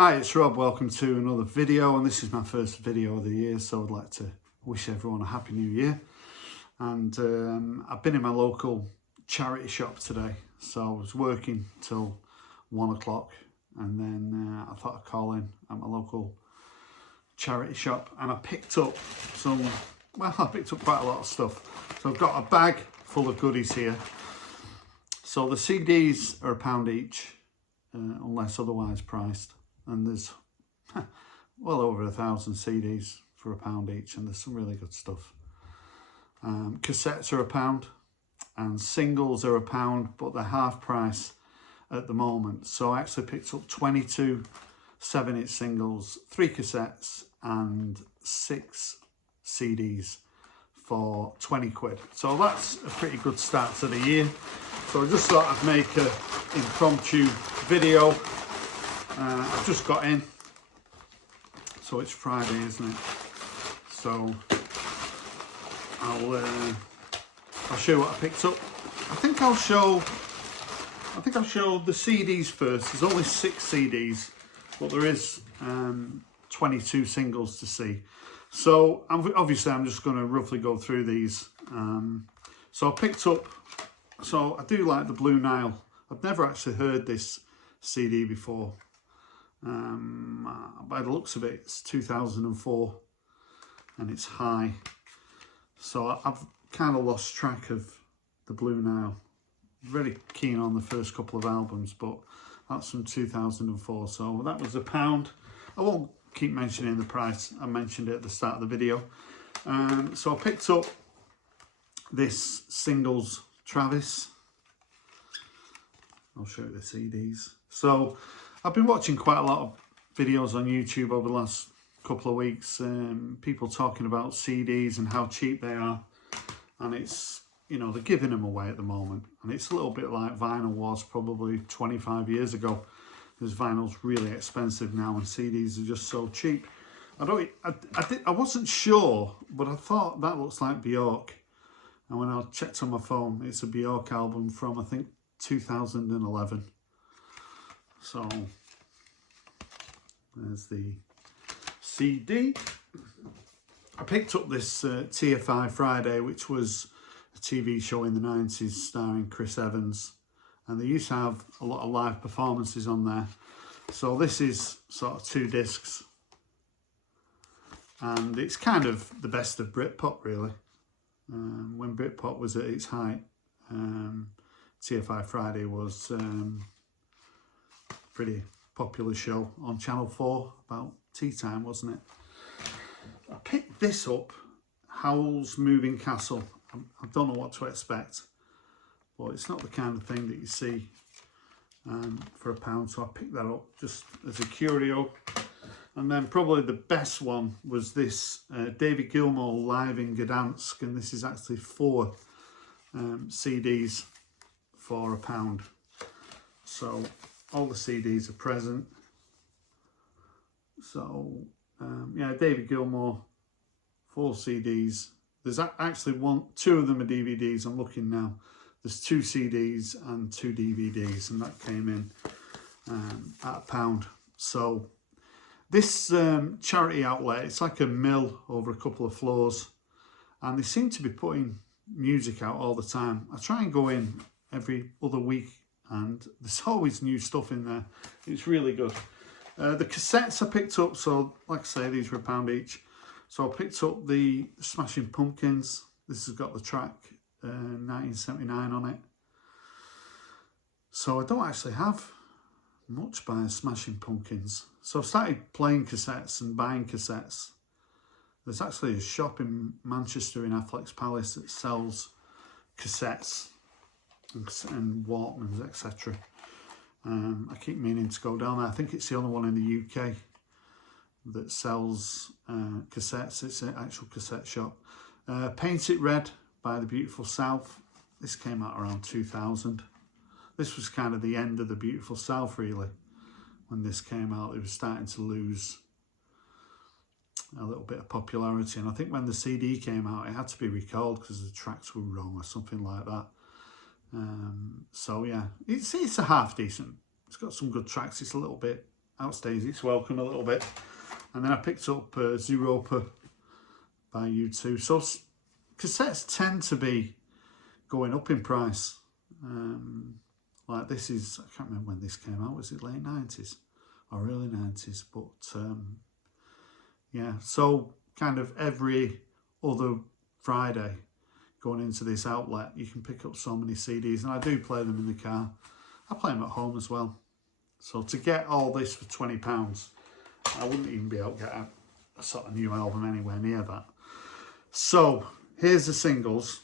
Hi, it's Rob. Welcome to another video, and this is my first video of the year, so I'd like to wish everyone a happy new year. And I've been in my local charity shop today, so I was working till 1 o'clock, and then I thought I'd call in at my local charity shop, and I picked up I picked up quite a lot of stuff. So I've got a bag full of goodies here. So the CDs are £1 each, unless otherwise priced. And there's well over 1,000 CDs for £1 each, and there's some really good stuff. Cassettes are £1 and singles are £1, but they're half price at the moment. So I actually picked up 22 7-inch singles, 3 cassettes and 6 CDs for 20 quid. So that's a pretty good start to the year. So I just thought I'd make an impromptu video. I've just got in, so it's Friday, isn't it? So I'll show you what I picked up. I think I'll show the CDs first. There's only 6 CDs, but there is 22 singles to see. So obviously I'm just going to roughly go through these. So I picked up. So I do like the Blue Nile. I've never actually heard this CD before. By the looks of it, it's 2004 and it's high. So I've kind of lost track of the Blue Nile. Very keen on the first couple of albums, but that's from 2004. So that was £1. I won't keep mentioning the price. I mentioned it at the start of the video. So I picked up this singles Travis. I'll show you the CDs. So I've been watching quite a lot of videos on YouTube over the last couple of weeks. People talking about CDs and how cheap they are. And it's, you know, they're giving them away at the moment. And it's a little bit like vinyl was probably 25 years ago. Because vinyl's really expensive now and CDs are just so cheap. I wasn't sure, but I thought that looks like Bjork. And when I checked on my phone, it's a Bjork album from, I think, 2011. So there's the CD. I picked up this TFI Friday, which was a TV show in the 90s starring Chris Evans. And they used to have a lot of live performances on there. So this is sort of 2 discs. And it's kind of the best of Britpop, really. When Britpop was at its height, TFI Friday was pretty popular show on Channel 4 about tea time, wasn't it? I picked this up, Howl's Moving Castle. I don't know what to expect, but it's not the kind of thing that you see for £1, so I picked that up just as a curio. And then probably the best one was this David Gilmour live in Gdansk, and this is actually 4 CDs for £1. So all the CDs are present. So yeah, David Gilmour, 4 CDs. There's actually 2 of them are DVDs. I'm looking now. There's 2 CDs and 2 DVDs, and that came in at £1. So this charity outlet, it's like a mill over a couple of floors, and they seem to be putting music out all the time. I try and go in every other week, and there's always new stuff in there. It's really good. The cassettes I picked up, so like I say, these were £1 each. So I picked up the Smashing Pumpkins. This has got the track 1979 on it. So I don't actually have much by Smashing Pumpkins. So I've started playing cassettes and buying cassettes. There's actually a shop in Manchester in Affleck's Palace that sells cassettes and Walkmans, etc. I keep meaning to go down there. I think it's the only one in the UK that sells cassettes. It's an actual cassette shop. Paint It Red by The Beautiful South. This came out around 2000. This was kind of the end of The Beautiful South, really. When this came out, it was starting to lose a little bit of popularity. And I think when the CD came out, it had to be recalled because the tracks were wrong or something like that. So yeah, it's a half decent. It's got some good tracks. It's a little bit outstays its welcome a little bit. And then I picked up Zooropa by U2. So cassettes tend to be going up in price. Like this is, I can't remember when this came out. Was it late 90s or early 90s? But yeah, so kind of every other Friday going into this outlet, you can pick up so many CDs, and I do play them in the car. I play them at home as well. So to get all this for £20, I wouldn't even be able to get a sort of new album anywhere near that. So here's the singles,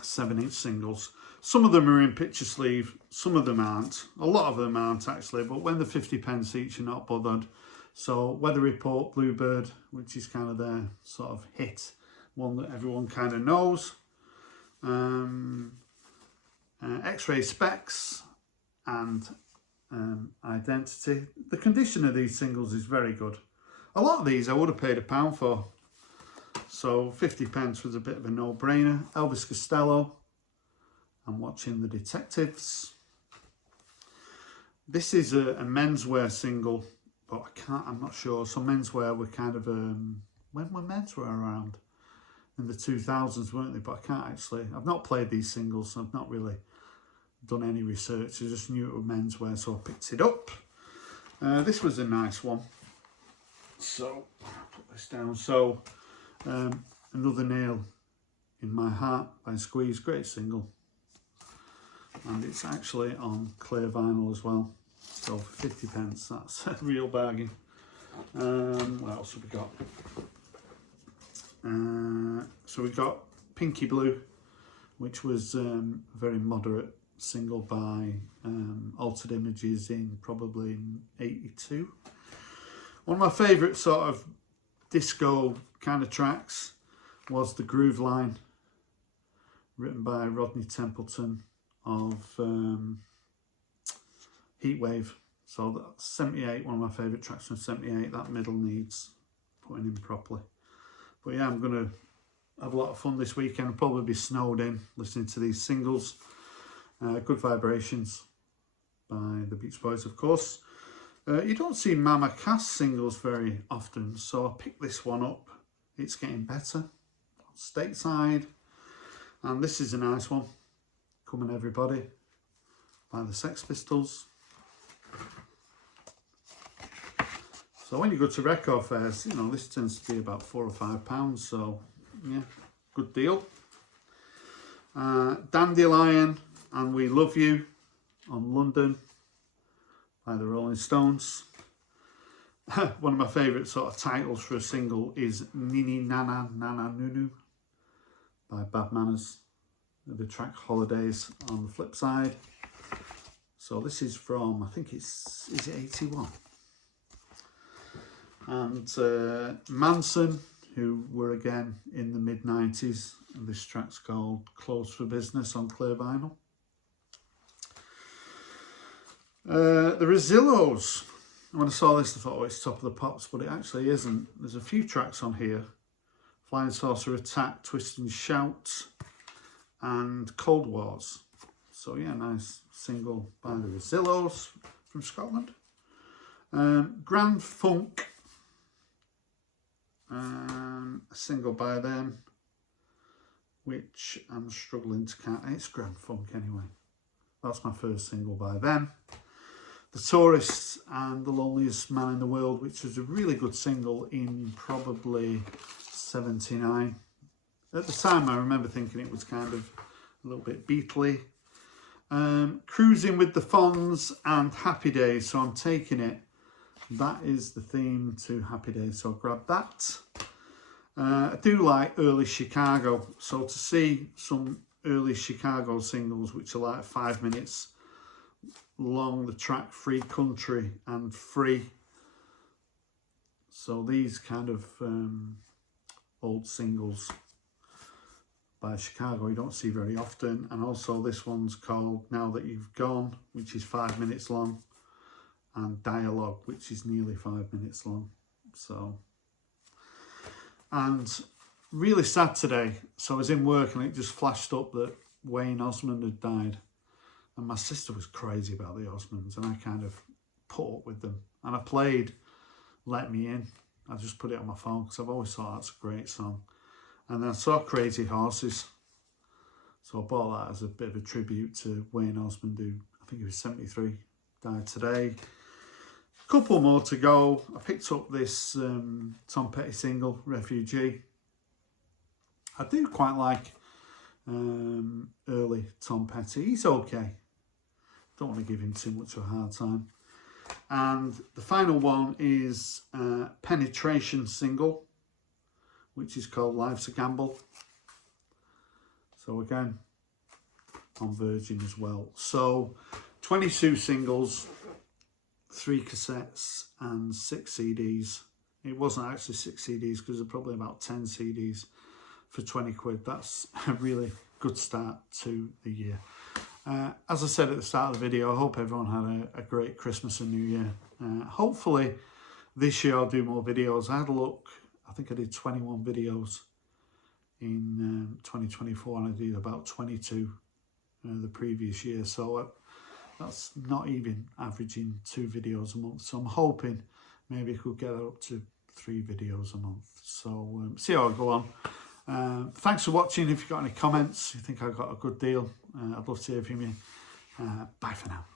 7-inch singles. Some of them are in picture sleeve, some of them aren't. A lot of them aren't actually, but when they're 50p each, you're not bothered. So Weather Report, Bluebird, which is kind of their sort of hit, one that everyone kind of knows. X-Ray Specs and Identity. The condition of these singles is very good. A lot of these I would have paid £1 for. So 50p was a bit of a no-brainer. Elvis Costello, I'm Watching the Detectives. This is a menswear single, but I'm not sure. So menswear were kind of, when were menswear around? In the 2000s, weren't they? But I can't actually, I've not played these singles, so I've not really done any research. I just knew it was menswear, so I picked it up. This was a nice one. So I'll put this down. So Another Nail in My Heart by Squeeze, great single. And it's actually on clear vinyl as well. So for 50p, that's a real bargain. What else have we got? So we got Pinky Blue, which was a very moderate single by Altered Images in probably 82. One of my favourite sort of disco kind of tracks was The Groove Line, written by Rodney Templeton of Heatwave. So that's 78, one of my favourite tracks from 78. That middle needs putting in properly. But yeah, I'm going to have a lot of fun this weekend. I'll probably be snowed in listening to these singles. Good Vibrations by the Beach Boys, of course. You don't see Mama Cass singles very often, so I picked this one up. It's getting better. Stateside. And this is a nice one. Come On Everybody by the Sex Pistols. So when you go to record fairs, you know, this tends to be about £4 or £5. So yeah, good deal. Dandelion and We Love You on London by the Rolling Stones. One of my favourite sort of titles for a single is Nini Nana Nana Nunu by Bad Manners. The track Holidays on the flip side. So this is from, I think is it 81? And Manson, who were again in the mid-90s, and this track's called Close for Business on clear vinyl. The Rezillos. When I saw this, I thought, oh, it's Top of the Pops, but it actually isn't. There's a few tracks on here. Flying Saucer Attack, Twist and Shout, and Cold Wars. So yeah, nice single by the Rezillos from Scotland. Grand Funk, a single by them, which I'm struggling to count. It's Grand Funk anyway. That's my first single by them. The Tourists and The Loneliest Man in the World, which was a really good single in probably 79. At the time, I remember thinking it was kind of a little bit Beatley. Cruising with the Fonz and Happy Days, so I'm taking it. That is the theme to Happy Days, so grab that. I do like early Chicago, so to see some early Chicago singles which are like 5 minutes long, the track Free Country and Free. So these kind of old singles by Chicago you don't see very often. And also this one's called Now That You've Gone, which is 5 minutes long, and Dialogue, which is nearly 5 minutes long. So, and really sad today. So I was in work and it just flashed up that Wayne Osmond had died. And my sister was crazy about the Osmonds, and I kind of put up with them and I played Let Me In. I just put it on my phone because I've always thought that's a great song. And then I saw Crazy Horses, so I bought that as a bit of a tribute to Wayne Osmond, who I think he was 73, died today. A couple more to go. I picked up this Tom Petty single, Refugee. I do quite like early Tom Petty. He's okay. Don't want to give him too much of a hard time. And the final one is Penetration single, which is called Life's a Gamble. So again, on Virgin as well. So 22 singles, 3 cassettes and 6 CDs. It wasn't actually 6 CDs because there's probably about 10 CDs for 20 quid. That's a really good start to the year. As I said at the start of the video, I hope everyone had a great Christmas and New Year. Hopefully this year I'll do more videos. I had a look, I think I did 21 videos in 2024 and I did about 22 the previous year. So that's not even averaging 2 videos a month. So I'm hoping maybe I could get up to 3 videos a month. So see how I go on. Thanks for watching. If you've got any comments, you think I got a good deal, I'd love to hear from you. Bye for now.